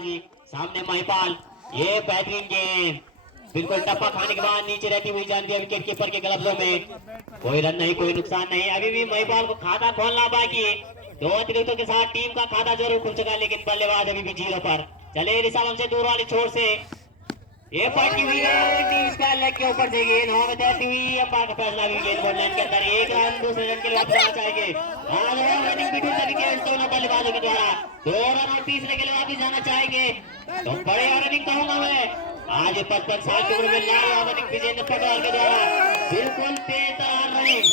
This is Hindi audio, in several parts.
सामने महिपाल, ये बेहतरीन गेंद बिल्कुल टप्पा खाने के बाद नीचे रहती हुई जान दिया विकेट कीपर के ग्लव्सों में। कोई रन नहीं, कोई नुकसान नहीं, अभी भी महिपाल को खाता खोलना बाकी। दो अतिरिक्तों के साथ टीम का खाता जरूर खुल चुका है, लेकिन बल्लेबाज अभी भी 0 पर। चले ऋषभ हमसे दूर वाली छोर से ये पट्टी हुई है, स्क्वायर लेग के ऊपर से गेंद हवा में तैरती हुई। अंपायर का फैसला भी गेंद बोर्ड लाइन के अंदर, एक रन दूसरे रन के लिए वापस आना चाहेंगे। रनिंग बिटवीन द विकेट्स दोनों बल्लेबाजों के द्वारा 2 रन और तीसरे के लिए वापस जाना चाहेंगे। तो बड़े रनिंग कहूंगा मैं आज 55 साल की उम्र में लाल रनिंग विजेंद्र पटवाल के द्वारा बिल्कुल तेज रनिंग।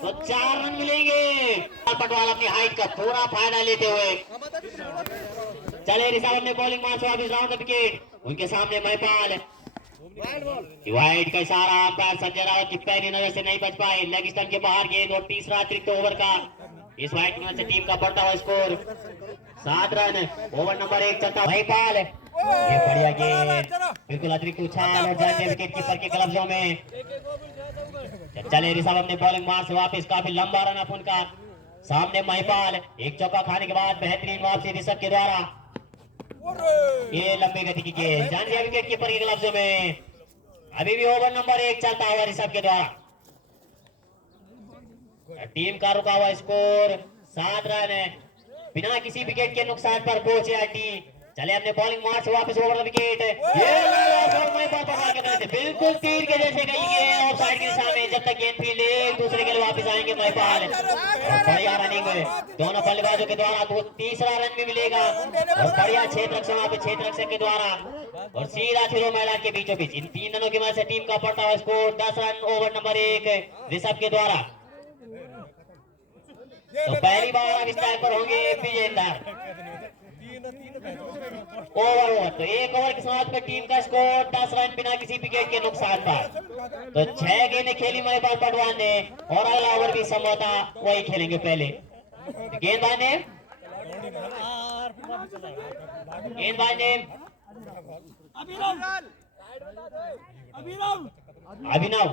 तो 4 रन मिलेंगे। पटवाल अपनी हाइट का पूरा फायदा लेते हुए चले ऋषभ अपने बॉलिंग मार्च वापस राउंड द विकेट। उनके सामने महिपाल, वाइड का इशारा, अंपायर संजय रावत की पहली नजर से नहीं बच पाए। लेग स्टंप के बाहर गेंद और तीसरा अतिरिक्त ओवर का इस वाइड की नजर से टीम का बढ़ता हुआ स्कोर 7 रन। ओवर नंबर 1 चलता महिपाल, ये बढ़िया गेंद बिल्कुल अतिरिक्त उछाल और जाने विकेट कीपर के ग्लव्सों में। चले ऋषभ अपने बॉलिंग मार्च से वापस, काफी लंबा रन अप उनका। सामने महिपाल, एक चौका खाने के बाद बेहतरीन वापसी ऋषभ के द्वारा। ये लंबी गति की गेंद जान दिया विकेट कीपर के ग्लव्सों में। अभी भी ओवर नंबर 1 चलता हुआ ऋषभ के द्वारा। टीम का रुका हुआ स्कोर 7 रन है, बिना किसी विकेट के नुकसान पर पहुंचे टीम। चले अपने बॉलिंग मार्च वापस ओवर द विकेट, बिल्कुल तीर के जैसे गई गेंद ऑफ साइड की दिशा में। जब तक गेंद फील्ड एक दूसरे के लिए वापस आएंगे महिपाल, बढ़िया रनिंग है दोनों बल्लेबाजों के द्वारा। तो तीसरा रन भी मिलेगा और बढ़िया क्षेत्र रक्षक के द्वारा और सीधा फिर मैदान के बीचों बीच। इन 3 रनों की वजह से टीम का बढ़ता हुआ score 10 run over number 1 Rishabh के द्वारा। तो पहली बार अब इस टाइम पर होंगे विजेंद्र। ओवर तो 1 ओवर के समाप्त में टीम का स्कोर 10 रन बिना किसी विकेट के नुकसान पर। तो 6 गेंदें खेली महिपाल पटवाल ने और अगला ओवर भी संभवतः वही खेलेंगे। पहले गेंदबाज ने अभिनव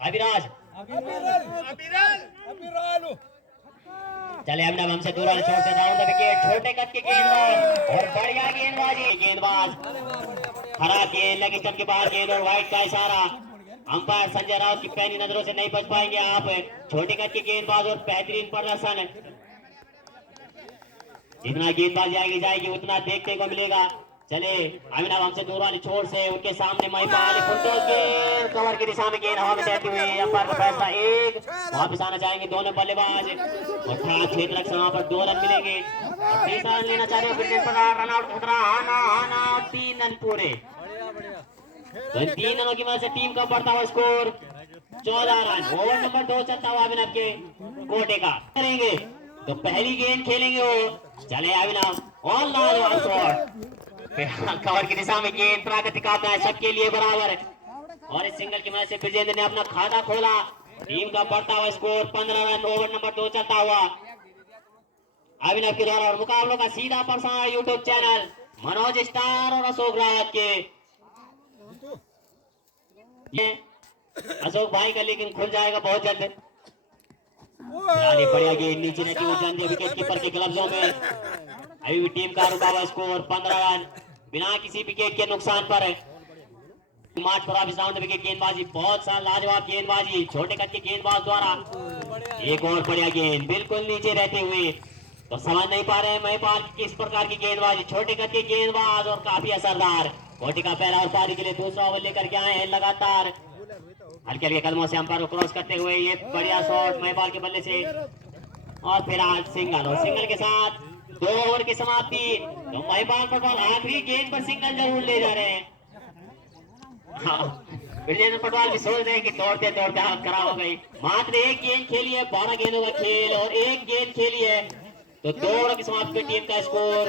अभिराज चले अभिनव हमसे दूर वाले छोर से डाउन द विकेट। छोटे कद के गेंदबाज और बढ़िया गेंदबाज खराब गेंद, लेग स्टंप के बाहर गेंद और वाइड का इशारा। अंपायर संजय रावत की पहली नजरों से नहीं बच पाएंगे आप। छोटे कद के गेंदबाज और बेहतरीन प्रदर्शन, जितना गेंदबाजी जाएगी उतना देखने को मिलेगा। चले अभिनव हमसे दूर वाली छोर से, उनके सामने महिपाल कवर की दिशा में गेंद हवा में तैरती हुई। अंपायर का फैसला 1, वापस आना चाहेंगे दोनों बल्लेबाज और क्षेत्र रक्षक वहां पर 2 रन मिलेंगे और तीसरा रन लेना चाह रहे हो। रन आउट खतरा, आना 3 रन पूरे। तो इन 3 रनों की वजह से टीम का बढ़ता हुआ स्कोर 14 रन। ओवर नंबर 2 चलता हुआ अभिनव के कोटे का करेंगे। तो पहली गेंद खेलेंगे वो। चले अभिनव और लाजवाब शॉट, कवर की दिशा में गेंद प्राकृतिक आता है, सबके लिए बराबर है और इस सिंगल की मदद से विजेंद्र ने अपना खाता खोला। टीम का बढ़ता हुआ स्कोर 15 रन। ओवर नंबर 2 चलता हुआ अभिनव के द्वारा और मुकाबलों का सीधा प्रसारण यूट्यूब चैनल मनोज स्टार और अशोक रावत के। अशोक भाई का लेकिन खुल जाएगा बहुत जल्द। बढ़िया गेंद नीचे रहती हुई विकेट कीपर के ग्लव्सों में। अभी भी टीम का रुका हुआ स्कोर 15 रन बिना किसी विकेट के नुकसान पर है। मार्च पर वापस राउंड विकेट गेंदबाजी, बहुत सा लाजवाब गेंदबाजी छोटे कद के गेंदबाज द्वारा। एक और बढ़िया गेंद बिल्कुल नीचे रहते हुए। तो समझ नहीं पा रहे हैं महिपाल किस प्रकार की गेंदबाजी, छोटे कद के गेंदबाज और काफी असरदार। कोटी का पहला और पारी के लिए दूसरा ओवर लेकर के आए हैं लगातार। हल्के हल्के कदमों से अंपायर को क्रॉस करते हुए ये बढ़िया शॉट महिपाल के बल्ले से और फिर आज सिंगल और सिंगल के साथ 2 ओवर की समाप्ति। तो महिपाल पटवाल आखिरी गेंद पर सिंगल जरूर ले जा रहे हैं। विजेंद्र पटवाल भी सोच रहे हैं कि दौड़ते दौड़ते हाथ खराब हो गई। मात्र 1 गेंद खेली है, 12 गेंदों का खेल और 1 गेंद खेली है। तो 2 ओवर की समाप्ति में टीम का स्कोर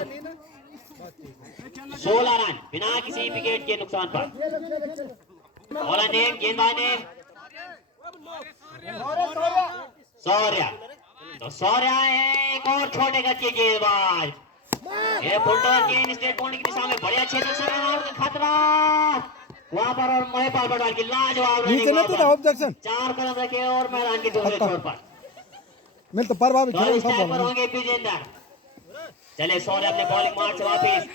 16 रन बिना किसी विकेट के नुकसान पर। बॉलर ने गेंदबाज ने सौर्या, तो सौर्या है एक और छोटे कद के गेंदबाज। ये फुलटॉस गेंद स्टेट पॉइंट की दिशा में बढ़िया क्षेत्र से खतरा वहां पर और महिपाल पटवाल की लाजवाब रनिंग। 4 कदम रखे और मैदान के दूसरे छोर पर मिल तो पर होंगे विजेंद्र। चले सौर्य अपने बॉलिंग मार्च से वापस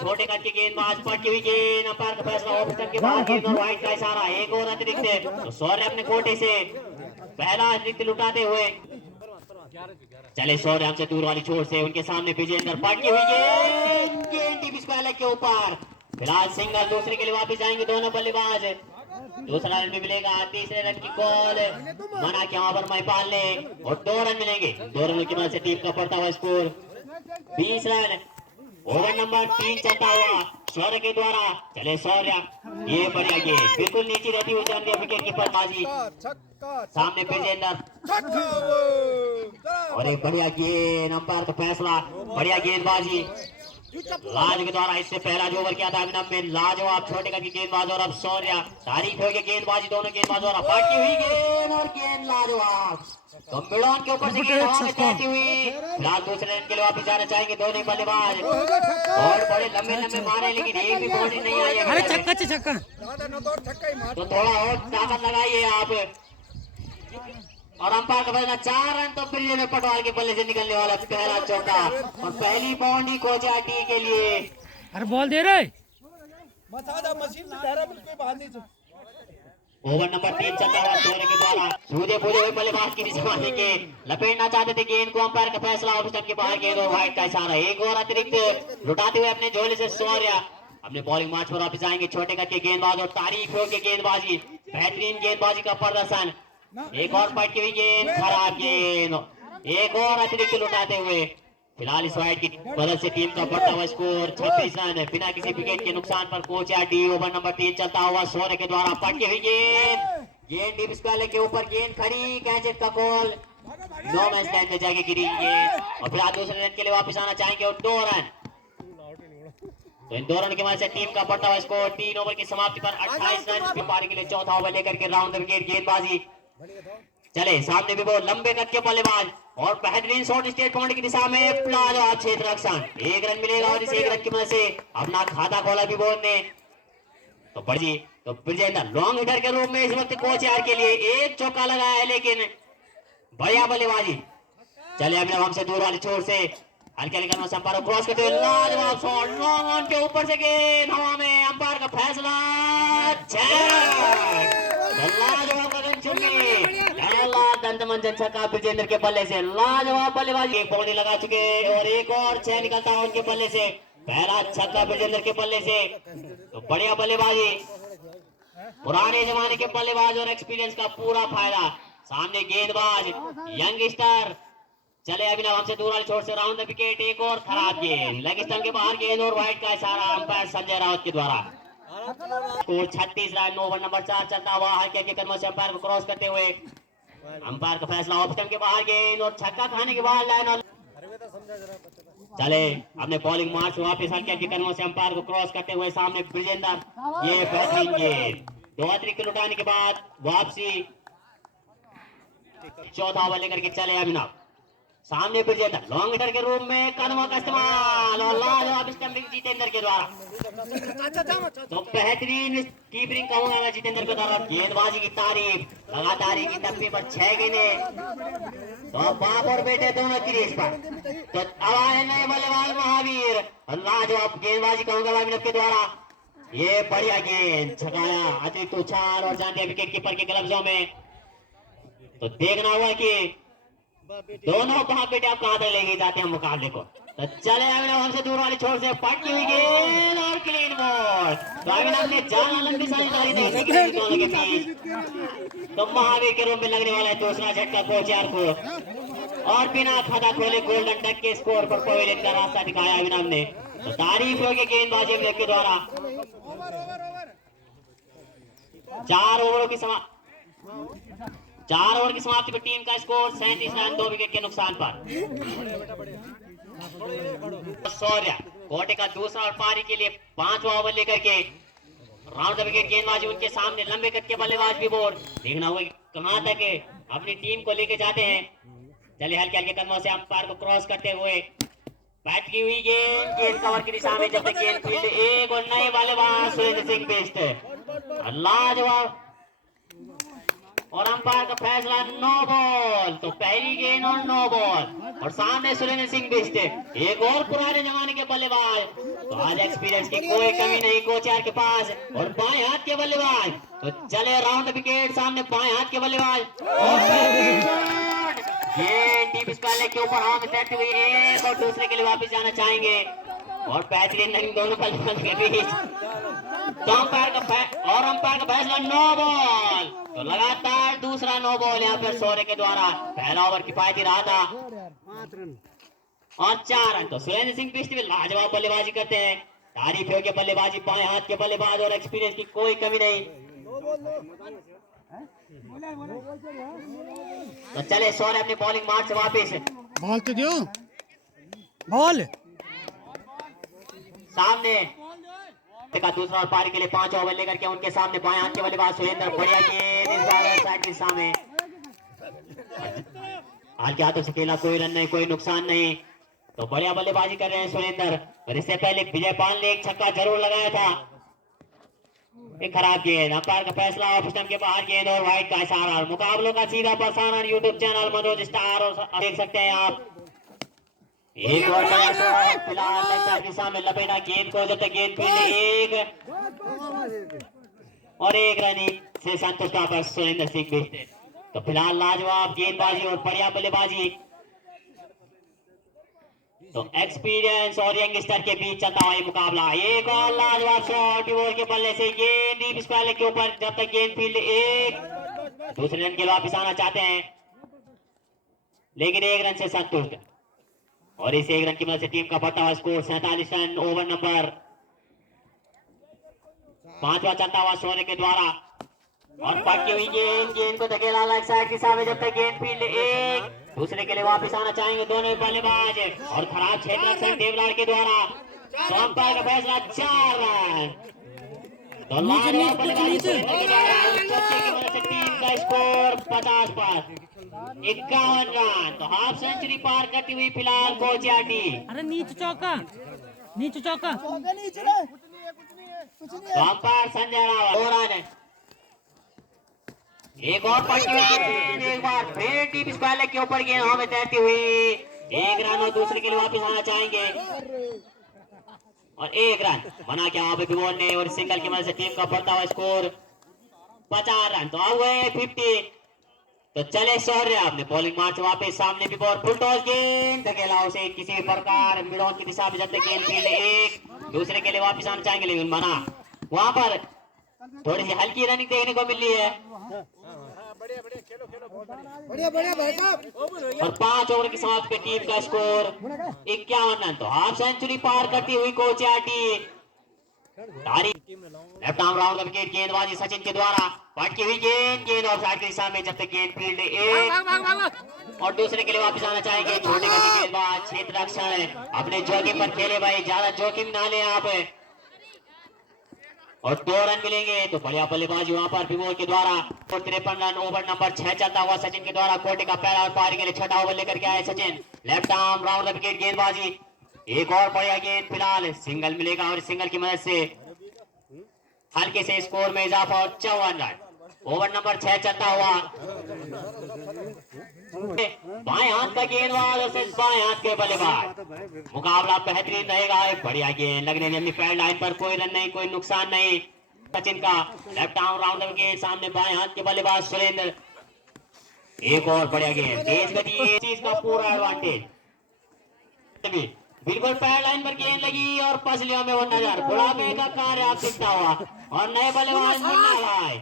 छोटे कद की गेंदबाज पटकी हुई गेंद, अंपायर का फैसला ऑफ स्टंप के बाहर गेंद और वाइड का इशारा। एक और अतिरिक्त तो सौर्य अपने कोटे से पहला अतिरिक्त लुटाते हुए चले सौर्य हमसे दूर वाली छोर से उनके सामने विजेंद्र पटकी हुई गेंद, गेंद डीप स्क्वायर के ऊपर। फिलहाल सिंगल, दूसरे के लिए वापस जाएंगे दोनों बल्लेबाज। दूसरा रन भी मिलेगा, तीसरे रन की कॉल मना किया वहां पर महिपाल ने और 2 रन मिलेंगे। 2 रनों की मदद से टीम का बढ़ता हुआ स्कोर 20 रन। ओवर नंबर 3 चलता हुआ सौर्य के द्वारा। चले सौर्य, ये बढ़िया गेंद बिल्कुल नीचे रहती हुई जान गया विकेट कीपर बाजी, सामने विजेंद्र और एक बढ़िया गेंद, अंपायर का फैसला, बढ़िया गेंदबाजी लाज के द्वारा। इससे पहला जो ओवर किया था अभिनव में लाजवाब छोटे का की गेंदबाज और अब सौर्य तारीफ होगी गेंदबाजी दोनों गेंदबाज और पाटी हुई गेंद और गेंद लाजवाब। तो मिडॉन के ऊपर से गेंद हवा में तैरती हुई। फिलहाल दूसरे रन के लिए वापस जाना चाहेंगे दोनों बल्लेबाज और बड़े लंबे लंबे मारे लेकिन एक भी बाउंड्री नहीं आई है। अरे छक्का छक्का तो थोड़ा और ताकत लगाइए आप। और अंपायर का फैसला 4 रन तो ब्रिजेंद्र पटवाल के बल्ले से निकलने वाला पहला चौका और पहली बाउंड्री कोचाटी के लिए। अरे बॉल दे रहे ओवर नंबर 3 चलता हुआ सौर्य के द्वारा सूझे बूझे हुए बल्लेबाज की निशाने के लपेटना चाहते थे गेंद को, अंपायर का फैसला ऑफ स्टंप के बाहर गेंद और वाइड का इशारा। एक और अतिरिक्त लुटाते हुए अपने झोले से सौर्य अपने बॉलिंग मार्च पर वापस आएंगे छोटे कद के गेंदबाज और तारीफ हो के गेंदबाजी, बेहतरीन गेंदबाजी का प्रदर्शन। एक और पटकी हुई गेंद, खराब गेंद, एक और अतिरिक्त लुटाते हुए। फिलहाल इस वाइड की मदद से टीम का बढ़ता हुआ स्कोर 26 रन बिना किसी विकेट के नुकसान पर कोचाटी। ओवर नंबर 3 चलता हुआ सौर्य के द्वारा पटकी हुई गेंद, गेंद डीप स्क्वायर के ऊपर गेंद खड़ी, कैच का कॉल, नो मैच लाइन में जाके गिरी गेंद और फिलहाल दूसरे रन के लिए वापस आना चाहेंगे और 2 रन। तो इन 2 रन की मदद से टीम का बढ़ता हुआ स्कोर 3 ओवर की समाप्ति पर 28 रन पारी के लिए चौथा ओवर लेकर के राउंड द विकेट गेंदबाजी। चले सामने भी वो लंबे कद के बल्लेबाज और बेहतरीन शॉट स्टेट पॉइंट की दिशा में प्लाजो क्षेत्र रक्षण। 1 रन मिलेगा और इस 1 रन की मदद से अपना खाता खोला भी बोल ने। तो बढ़ी तो ब्रिजेंद्र लॉन्ग हिटर के रूप में इस वक्त कोच यार के लिए एक चौका लगाया है लेकिन बढ़िया बल्लेबाजी। चले अभिनव हमसे दूर वाली छोर से हल्के हल्के संपर्क क्रॉस करते हुए लाजवाब शॉट लॉन्ग ऑन के ऊपर से गेंद हवा में, अंपायर का फैसला लाजवाब कदम चुके दंतमंजन छक्का विजेंद्र के बल्ले से, लाजवाब बल्लेबाजी। एक बाउंड्री लगा चुके और एक और 6 निकलता है उनके बल्ले से, पहला छक्का विजेंद्र के बल्ले से। तो बढ़िया बल्लेबाजी, पुराने जमाने के बल्लेबाज और एक्सपीरियंस का पूरा फायदा। सामने गेंदबाज यंगस्टर, चले अभिनव हमसे दूर वाली छोर से राउंड द विकेट। एक और खराब गेंद, लेग स्टंप के बाहर गेंद और वाइड का इशारा अंपायर संजय रावत के द्वारा। Score 36 run. ओवर नंबर 4 चलता हुआ हल्के हल्के कदमों से अंपायर को क्रॉस करते हुए अंपायर का फैसला ऑफ स्टंप के बाहर गेंद और छक्का खाने के बाद लाइन और चले अपने बॉलिंग मार्च वापस हल्के हल्के कदमों से अंपायर को क्रॉस करते हुए सामने ब्रिजेंद्र, ये बेहतरीन गेंद 2 अतिरिक्त लुटाने के बाद वापसी। चौथा ओवर लेकर के चले अभिनव, सामने ब्रिजेंद्र लॉन्ग हिटर के रूप में कदमों का इस्तेमाल और लाजवाब स्टंपिंग जितेंद्र के द्वारा। तो बेहतरीन कीपिंग कहूंगा मैं जितेंद्र के द्वारा। गेंदबाजी की तारीफ, लगातार की टप्पी पर 6 गेंदें, तो बाप और बेटे दोनों क्रीज पर। तो अब आए नए बल्लेबाज महावीर, लाजवाब गेंदबाजी कहूंगा अभिनव के द्वारा। ये बढ़िया गेंद छकाया अतिरिक्त उछाल और जान दिया विकेट कीपर के ग्लव्सों में। तो देखना हुआ कि दोनों बाप बेटे आप कहां तक लेके जाते हैं मुकाबले को। तो चले अभिनव हमसे दूर वाली छोर से पटकी हुई गेंद और क्लीन बॉल। तो अभिनव ने जान लंबी साझेदारी नहीं की दोनों के बीच। तो महावीर के रूप में लगने वाला है दूसरा झटका कोच यार को और बिना खाता खोले गोल्डन डक के स्कोर पर पवेलियन का रास्ता दिखाया अभिनव ने। तो तारीफ होगी गेंदबाजी अभिनव के द्वारा। 4 ओवरों की समाप्ति पर टीम का स्कोर 37 रन 2 विकेट के नुकसान पर। सौर्य कोटे का दूसरा और पारी के लिए 5वां ओवर लेकर के राउंड द विकेट गेंदबाजी उनके सामने लंबे कद के बल्लेबाज भी बोर। देखना होगा कहां तक अपनी टीम को लेके जाते हैं। चले हल्के हल्के कदमों से अंपायर को क्रॉस करते हुए बैट की हुई गेंद कवर की दिशा में, जब तक गेंद फील्ड एक और नए बल्लेबाज सुरेंद्र सिंह बेस्ट लाजवाब और अंपायर का फैसला नो बॉल। तो पहली गेंद और नो बॉल। और सामने सुरेंद्र सिंह बिष्ट, एक और पुराने जमाने के बल्लेबाज। तो आज एक्सपीरियंस की कोई कमी नहीं कोच यार के पास। और बाएं हाथ के बल्लेबाज, तो चले राउंड विकेट सामने बाएं हाथ के बल्लेबाज। गेंद डीप स्क्वायर के ऊपर हवा में तैरती हुई एक और दूसरे के लिए वापस जाना चाहेंगे। और बेहतरीन इन दोनों बल्लेबाज के बीच तो अंपायर का फैसला नो बॉल। तो लगातार दूसरा नो बॉल यहाँ पर सोरे के द्वारा। पहला ओवर किफायती रहा था और 4 रन। तो सुरेंद्र सिंह बिष्ट भी लाजवाब बल्लेबाजी करते हैं। तारीफ है कि बल्लेबाजी बाएं हाथ के बल्लेबाज और एक्सपीरियंस की कोई कमी नहीं। तो चले सोरे अपनी बॉलिंग मार्च से वापिस। बॉल तो दो बॉल सामने का दूसरा और पारी के लिए 5 ओवर लेकर के उनके सामने बाएं हाथ के बल्लेबाज सुरेंद्र। बढ़िया गेंद इस बार साइड के सामने। हाल के हाथों से खेला, कोई रन नहीं कोई नुकसान नहीं। तो बढ़िया बल्लेबाजी कर रहे हैं सुरेंद्र। और इससे पहले विजय पाल ने एक छक्का जरूर लगाया था। एक खराब गेंद, अंपायर का फैसला ऑफ स्टंप के बाहर गेंद और वाइड का इशारा। मुकाबलों का सीधा प्रसारण यूट्यूब चैनल मनोज स्टार और देख सकते हैं आप। एक और फिलहाल लेग साइड दिशा में लपेटा गेंद को, जब तक गेंद फील्ड एक और एक रन से संतुष्ट पर सुरेंद्र सिंह बिष्ट। तो फिलहाल लाजवाब गेंदबाजी और बढ़िया बल्लेबाजी। तो एक्सपीरियंस और यंगस्टर के बीच चलता हुआ मुकाबला। एक और लाजवाब शॉट ओवर के बल्ले से गेंद डीप स्क्वायर के ऊपर, जब तक गेंद फील्ड एक। दूसरे रन के लिए वापिस आना चाहते हैं लेकिन एक रन से संतुष्ट। और इस एक रन की मदद से टीम का बढ़ता हुआ स्कोर 47 रन। ओवर नंबर 5वां चलता हुआ सोने के द्वारा। और पटकी हुई गेंद को धकेला लेग साइड की सामने, जब तक गेंद फील्ड एक। दूसरे के लिए वापस आना चाहेंगे दोनों बल्लेबाज। और खराब क्षेत्र देवलार के द्वारा। तो अंपायर का फैसला 4 रन। तो टीम का स्कोर 50 पर 51 रन। तो हाफ सेंचुरी पार करती हुई फिलहाल कोचियाटी। अरे नीचे चौका तो अंपायर संजय रावत 2 रन। एक और पटकी हुई गेंद, एक बार फिर डीप स्क्वायर के ऊपर गेंद हवा में तैरती हुई। 1 रन और दूसरे के लिए वापस आना चाहेंगे। और 1 रन बना के आप विवोन ने। और सिंगल की मदद से टीम का बढ़ता हुआ स्कोर 50 रन। तो अब हुए 50। तो चले शौर्य अपने बॉलिंग मार्च वापस। सामने भी बॉल फुल टॉस गेंद धकेला उसे किसी प्रकार मिडॉन की दिशा में, जब तक गेंद फील्ड एक। दूसरे के लिए वापस आना चाहेंगे लेकिन मना। वहां पर थोड़ी सी हल्की रनिंग देखने को मिली है। बढ़िया भाई साहब। और 5 ओवर की समाप्ति पे टीम का स्कोर 51 रन। तो हाफ सेंचुरी पार करती हुई कोचियाटी। लेफ्ट आर्म राउंड विकेट गेंदबाजी सचिन के द्वारा। पटकी हुई गेंद ऑफ साइड की दिशा में, जब तक गेंद फील्ड एक। और दूसरे के लिए वापस आना चाहेंगे छोटे गति गेंदबाज। क्षेत्र रक्षण अपने जोखिम पर खेले भाई, ज्यादा जोखिम ना ले आप। और 2 रन मिलेंगे। तो बढ़िया बल्लेबाजी वहां पर विमोल के द्वारा। 53 रन। ओवर नंबर 6 चलता हुआ सचिन के द्वारा। कोटे का पहला और पारी के लिए 6ठा ओवर लेकर के आए Sachin. Left arm round wicket गेंदबाजी। एक और बढ़िया गेंद, फिलहाल सिंगल मिलेगा और सिंगल की मदद से हल्के से स्कोर में इजाफा और 54 रन। ओवर नंबर 6 चलता हुआ। बाएं हाथ का गेंदबाज और बाएं हाथ के बल्लेबाज। मुकाबला बेहतरीन रहेगा। एक बढ़िया गेंद लगने अपनी पैड लाइन पर, कोई रन नहीं कोई नुकसान नहीं सचिन का। लेफ्ट आर्म राउंड विकेट सामने बाएं हाथ के बल्लेबाज सुरेंद्र। एक और बढ़िया गेंद, तेज गति, चीज का पूरा एडवांटेज। बिल्कुल पैड लाइन पर गेंद लगी और पसलियों में वो नजर। बुढ़ापे का कार्य आप दिखता हुआ। और नए बल्लेबाज मुन्ना भाई।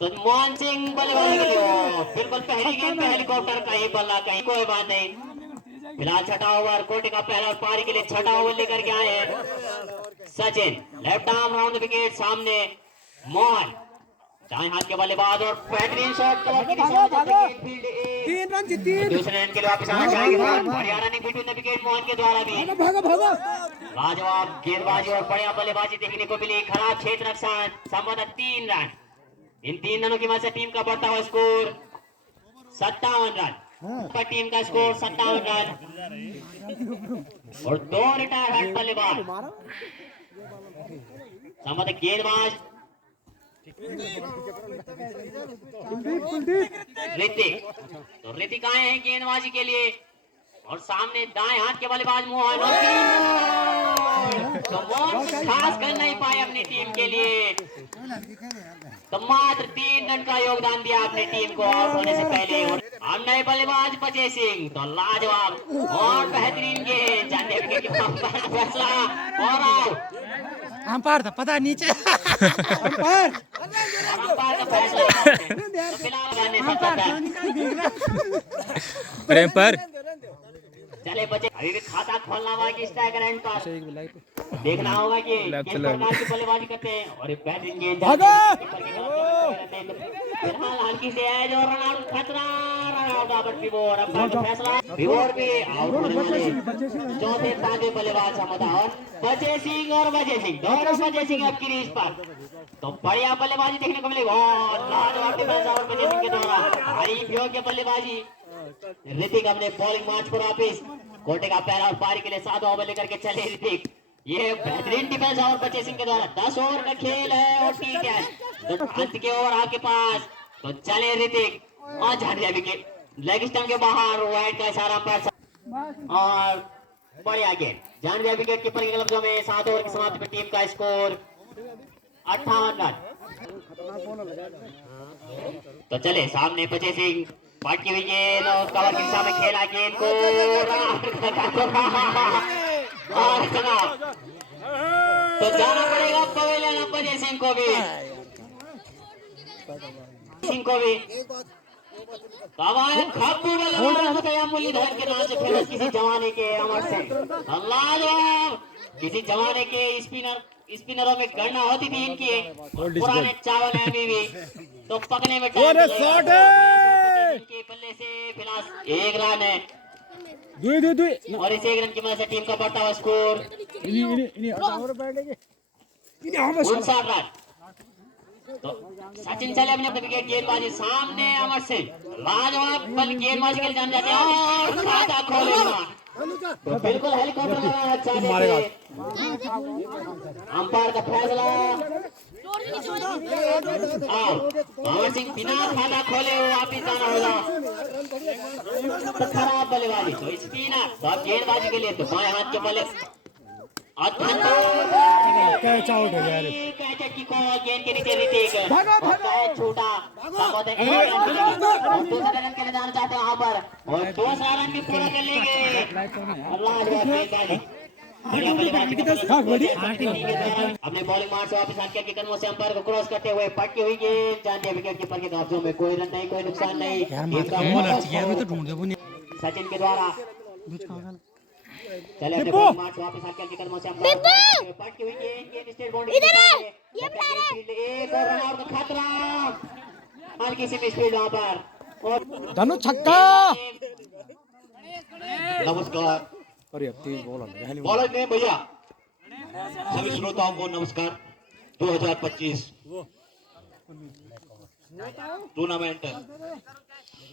तो मोहन सिंह बल्लेबाजी के लिए बिल्कुल पहली गेंद पे हेलीकॉप्टर कहीं बल्ला कहीं, कोई बात नहीं। फिलहाल 6ठा ओवर कोटे का पहला और पारी के लिए 6ठा ओवर लेकर के आए हैं Sachin. Left arm round wicket सामने मोहन, दाएं हाथ के बल्लेबाज। और बेहतरीन शॉट कलर की दिशा में, 3 रन जीती। दूसरे रन के लिए वापस आना चाहेंगे। बढ़िया running between the wicket Mohan के द्वारा भी। लाजवाब गेंदबाजी और बढ़िया बल्लेबाजी देखने को मिली। खराब क्षेत्र रक्षण, संबंध 3 रन। इन 3 रनों की मदद से टीम का बढ़ता हुआ स्कोर 57 रन। पर टीम का स्कोर 57 रन। और 2 रिटायर हट बल्लेबाज। संबंध गेंदबाज ऋतिक, तो ऋतिक आए हैं गेंदबाजी के लिए और सामने दाएं हाथ के बल्लेबाज मोहन और तो मोहन खास कर नहीं पाए अपनी टीम के लिए, तो मात्र 3 रन का योगदान दिया अपनी टीम को आउट होने से पहले। और हम नए बल्लेबाज बचे सिंह, तो लाजवाब और बेहतरीन गेंद, जानते विकेट के फैसला और आउट। अंपायर था पता नीचे अंपायर का फैसला तो फिलहाल गाने प्रेम पर चले बचे, अभी भी खाता खोलना होगा कि स्ट्राइकर एंड पर देखना होगा कि किस प्रकार की बल्लेबाजी करते हैं। और ये बैटिंग गेंद फिलहाल हल्की से है जो रन आउट खतरा, रन आउट बट विवोर अंपायर का फैसला, विवोर भी आउट होने वाले चौथे 5वें बल्लेबाज समझा और बचे सिंह और बचे सिंह दोनों बचे सिंह अब क्रीज पर, तो बढ़िया बल्लेबाजी देखने को मिलेगी और लाजवाब डिफेंस और बचे सिंह के द्वारा भारी योग्य बल्लेबाजी। ऋतिक अपने बॉलिंग मार्च पर वापिस, कोटे का पहला और पारी के लिए 7 ओवर लेकर के चले ऋतिक, ये बेहतरीन डिफेंस और बचे सिंह के द्वारा 10 ओवर का खेल है और ठीक है, तो अंत के ओवर आपके पास, तो चले ऋतिक और झाड़िया विकेट लेग स्टंप के बाहर, वाइड का इशारा पर और बढ़िया गेंद, जानविया विकेट कीपर के ग्लव्सों में 7 ओवर की समाप्ति पर टीम का स्कोर 58 रन। तो चले सामने बचे सिंह, पाटकी हुई गेंद और कवर की दिशा में खेला गेंद को और तो जाना पड़ेगा पवेलियन बचे सिंह को भी, मुरलीधर के नाम से फेमस किसी जमाने के अमर सिंह, किसी जमाने के स्पिनरों में गणना होती थी इनकी, पुराने चावल है अभी भी, तो पकने में के बल्ले से फिलहाल 1 रन है और इस 1 रन की मदद से टीम का बढ़ता हुआ स्कोर 59 रन। तो सचिन चले अपने विकेट गेंदबाजी, सामने अमर सिंह लाजवाब बल गेंदबाजी के लिए जान जाते हैं और खाता खोले, तो बिल्कुल हेलीकॉप्टर अंपायर का फैसला अमर सिंह बिना खाता खोले वापिस जाना होगा, तो खराब बल्लेबाजी, तो स्पिनर तो गेंदबाजी के लिए तो बाएं हाथ के बल्ले कैच आउट हो गया, गेंद के नीचे ऋतिक छूटा, दूसरा रन के लिए जाना चाहते हैं वहां पर और दूसरा रन भी पूरा कर लेंगे। अपने बॉलिंग मार्च से वापस आके कदमों से अंपायर को क्रॉस करते हुए पटकी हुई गेंद, जानते विकेट कीपर के कब्जों में, कोई रन नहीं, कोई नुकसान नहीं, सचिन के द्वारा चले अपने बॉलिंग मार्च वापस आके कदमों से अंपायर को पटकी हुई गेंद स्टेट बाउंड्री के सामने, एक और रन आउट का खतरा, हल्की सी मिसफील्ड वहां पर और धनु छक्का। नमस्कार बॉलर ने भैया, सभी श्रोताओं को नमस्कार। 2025 टूर्नामेंट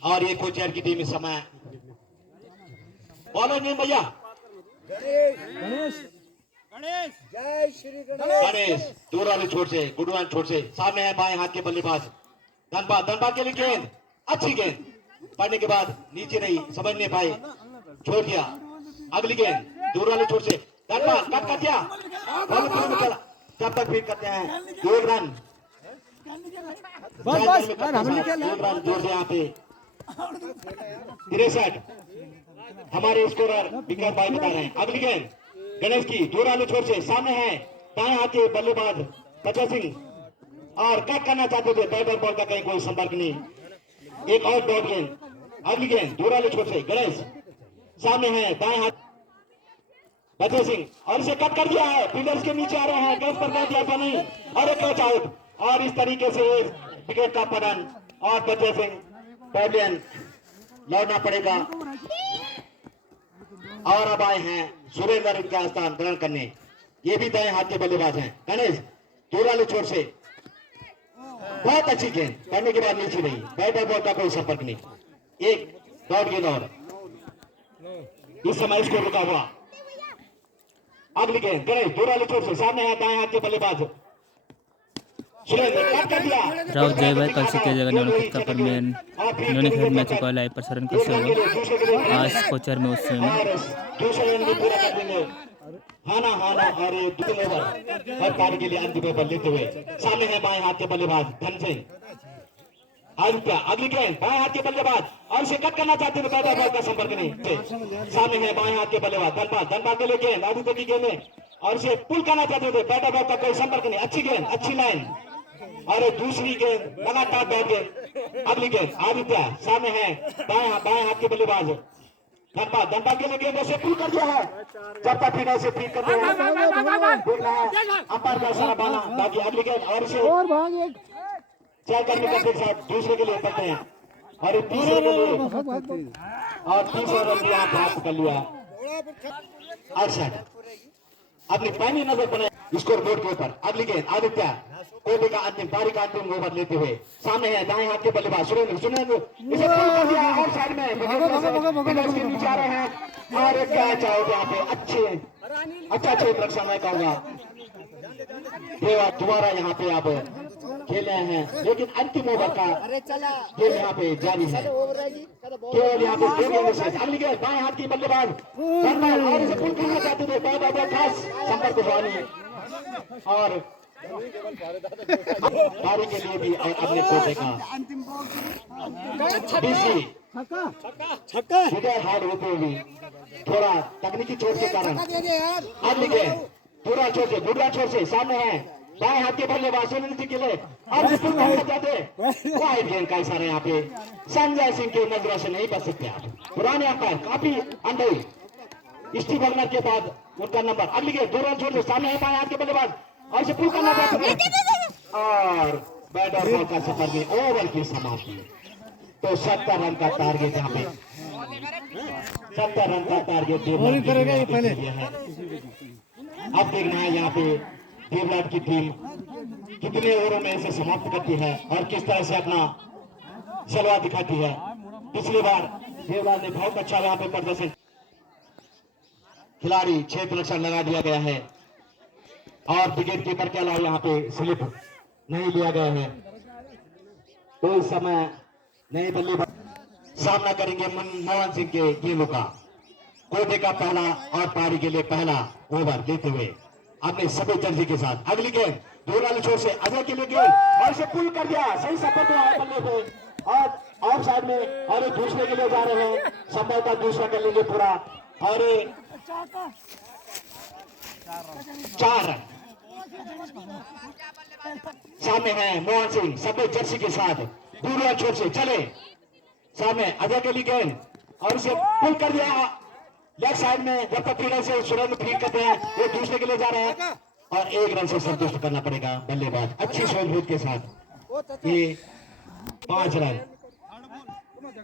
और ये कोचर की टीम इस समय, बॉलर ने भैया गणेश दूर वाले छोर से, गुडवान छोर से, सामने है बाएं हाथ के बल्लेबाज धनबाद के लिए गेंद, अच्छी गेंद पड़ने के बाद नीचे नहीं समझ नहीं पाए, छोड़ दिया, अगली गेंद दूर वाले छोर से धनबाद कट कर दिया, जब तक फीड करते हैं 2 रन, 2 रन जोर से यहाँ पे 63 हमारे स्कोरर विकेट भाई बता रहे हैं। अगली गेंद गणेश की दूर वाले छोर से, सामने है दाएं हाथ के बल्लेबाज बचा सिंह और कट करना चाहते थे, बैट और बॉल का कहीं कोई संपर्क नहीं, एक और डॉट गेंद, अगली गेंद दूर वाले छोर से गणेश, सामने है दाएं हाथ बचे सिंह और इसे कट कर दिया है, फील्डर्स के नीचे आ रहे हैं, कैच पर कर दिया था नहीं और एक कैच आउट, और इस तरीके से विकेट का पतन और बचे सिंह पवेलियन लौटना पड़ेगा और अब आए हैं सुरेंद्र इनका स्थान ग्रहण करने, ये भी दाएं हाथ के बल्लेबाज हैं। गणेश दूर वाले छोर से बहुत अच्छी गेंद करने के बाद नीचे नहीं, बैट और बॉल का कोई संपर्क नहीं, एक डॉट गेंद और इस समय इसको रुका हुआ। अगली गेंद गणेश दूर वाले छोर से, सामने है दाएं हाथ के बल्लेबाज सुरेंद्र कट कर दिया। राव जयभाई कलसी के जगह निवडणूक परमेन निवडणूक मॅच को लाइव प्रसारण कर सको आज कोचर में उससे और दूसरे रन भी पूरा कर देंगे। हाना हाना और दूसरे ओवर हर पारी के लिए अंतिम ओवर लेते हुए सामने है बाएं हाथ के बल्लेबाज धनसिंह आदित्य। अगली गेंद बाएं हाथ के बल्लेबाज और इसे कट करना चाहते हैं, पैदा बॉल का संपर्क नहीं। सामने है बाएं हाथ के बल्लेबाज धनबाद। धनबाद के लिए गेंद आदित्य की गेंद है और इसे पुल करना चाहते थे, पैदा बॉल का कोई संपर्क नहीं। अच्छी गेंद, अच्छी लाइन और दूसरी गेंद लगातार दौड़ गेंद। अगली गेंद आदित्य। सामने है बाएं हाथ के बल्लेबाज धनबाद। धनबाद के लिए गेंद ऐसे पुल कर दिया है, जब तक फिर ऐसे फीड कर दिया है अंपायर का इशारा बाना। बाकी अगली गेंद और इसे चेक करने के साथ दूसरे के लिए करते हैं और तीसरे के लिए और तीसरा रन भी यहाँ प्राप्त कर लिया। अर्शद अपनी पहली नजर बनाए स्कोर बोर्ड के ऊपर। अगली गेंद आदित्य कोहली का अंतिम पारी का अंतिम ओवर लेते हुए सामने है दाएं हाथ के बल्लेबाज सुरेंद्र। सुरेंद्र इसे पुल कर दिया और साइड में के नीचे आ रहे हैं और एक कैच आउट यहाँ पे। अच्छा क्षेत्र रक्षा मैं कहूंगा दोबारा यहाँ पे आप खेल रहे हैं, लेकिन अंतिम ओवर का खेल यहाँ पे जारी है। केवल यहाँ पे दो गेंद शेष। अगली गेंद बाएं हाथ की बल्लेबाज और इसे पुल करना चाहते थे, बहुत खास संपर्क हुआ नहीं और पारी के लिए भी अपने कोटे का हार्ड होते हुए थोड़ा तकनीकी चोट के कारण अगली गेंद पूरा छोर से गुडरा छोर से सामने है बाएं हाथ के बल्लेबाज सुनील के लिए वाइड गेंद का इशारा यहाँ पे संजय सिंह की नजरों से नहीं बच सकते आप। पुराने अंपायर काफी अंधेरी स्टीव बर्नर के बाद उनका नंबर। अगली गेंद दो रन छोड़ से सामने है बाएं हाथ के बल्लेबाज और इसे पुल करना चाहते हैं और बैट और बॉल का सफर में ओवर की समाप्ति। तो 70 रन का टारगेट यहाँ पे 70 रन का टारगेट है। अब देखना है यहाँ पे देवलाट की टीम कितने ओवरों में इसे समाप्त करती है और किस तरह से अपना जलवा दिखाती है। पिछली बार देवलाट ने बहुत अच्छा यहाँ पे प्रदर्शन, खिलाड़ी क्षेत्र रक्षण लगा दिया गया है और विकेट कीपर के अलावा यहाँ पे स्लिप नहीं लिया गया है। तो इस समय नए बल्लेबाज सामना करेंगे मोहन सिंह के गेंदों का। कोटे का पहला और पारी के लिए पहला ओवर लेते हुए अपने सभी जर्सी के साथ। अगली गेंद दूर वाली छोर से अजय के लिए गेंद और इसे पुल कर दिया, सही सफर तो आया बल्ले पे और ऑफ साइड में और दूसरे के लिए जा रहे हैं, संभवतः दूसरा कर लेंगे पूरा और 4 रन। सामने है मोहन सिंह सफेद जर्सी के साथ दूर वाली छोर से चले सामने अजय के लिए गेंद और इसे पुल कर दिया लेफ्ट साइड में। जब तक फील्डर से सुरेंद्र फील्ड करते हैं वो दूसरे के लिए जा रहे हैं और 1 रन से संतुष्ट करना पड़ेगा बल्लेबाज अच्छी सूझबूझ के साथ। ये 5 रन।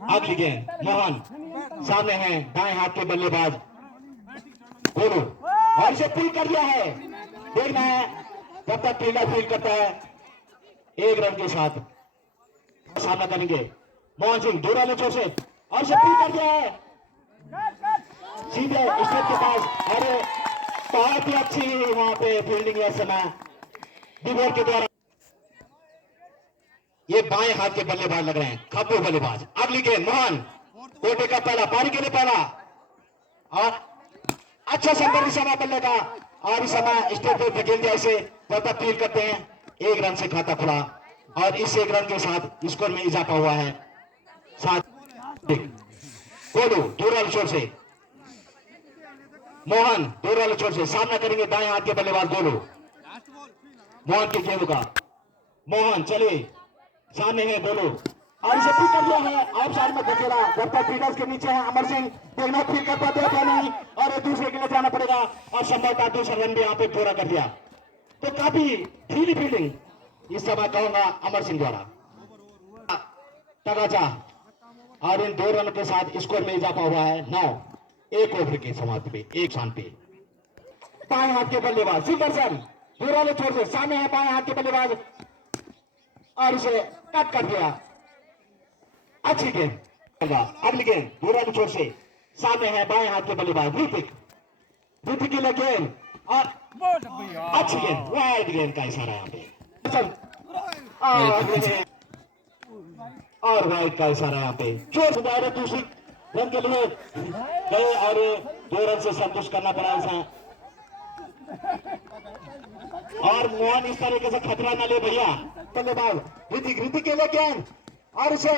अगली गेंद मोहन सामने है दाएं हाथ के बल्लेबाज गोलू और इसे पुल कर दिया है। देखना है जब तक फील्डर फील्ड करता है 1 रन के साथ सामना करेंगे मोहन सिंह दूर वाले छोर से और इसे पुल कर दिया है सीधे स्टेट के पास। अरे बहुत ही अच्छी वहां पे फील्डिंग है समय डिवोर के द्वारा। ये बाएं हाथ के बल्लेबाज लग रहे हैं खब्बू बल्लेबाज। अगली गेंद मोहन कोटे का पहला पारी के लिए पहला और अच्छा संपर्क समय बल्ले का और इस समय स्टेट पे धकेल दिया इसे। जब तक फील्ड करते हैं 1 रन से खाता खुला और इस 1 रन के साथ स्कोर में इजाफा हुआ है। साथ कोलू दूर वाले छोर से मोहन दूर वाले छोर से सामना करेंगे दाएं हाथ के बल्लेबाज गोलू। मोहन की गेंद का मोहन चले सामने है गोलू और इसे फिर कर दिया है ऑफ साइड में धकेला। जब तक फील्डर्स के नीचे है अमर सिंह देखना फिर कर पाते हैं क्या नहीं और दूसरे के लिए जाना पड़ेगा और संभवतः दूसरा रन भी यहाँ पे पूरा कर दिया। तो काफी ढीली फील्डिंग इस समय कहूंगा अमर सिंह द्वारा। तगाचा और इन 2 रन के साथ स्कोर में इजाफा हुआ है 9। 1 ओवर की समाप्ति पे 1 स्थान पे बाएं हाथ के बल्लेबाज सुदर्शन दूर वाले छोर से सामने है बाएं हाथ के बल्लेबाज और इसे कट कर दिया। अच्छी गेंद। अगली गेंद दूर वाले छोर से सामने है बाएं हाथ के बल्लेबाज ऋतिक की गेंद और अच्छी गेंद वाइड गेंद का इशारा यहाँ पे और वाइड का इशारा यहाँ पे जोर से दायरे दूसरी रन के लिए गए और 2 रन से संतुष्ट करना पड़ा उसे। और मोहन इस तरीके से खतरा ना ले भैया। बल्लेबाज ऋतिक के लिए गेंद और इसे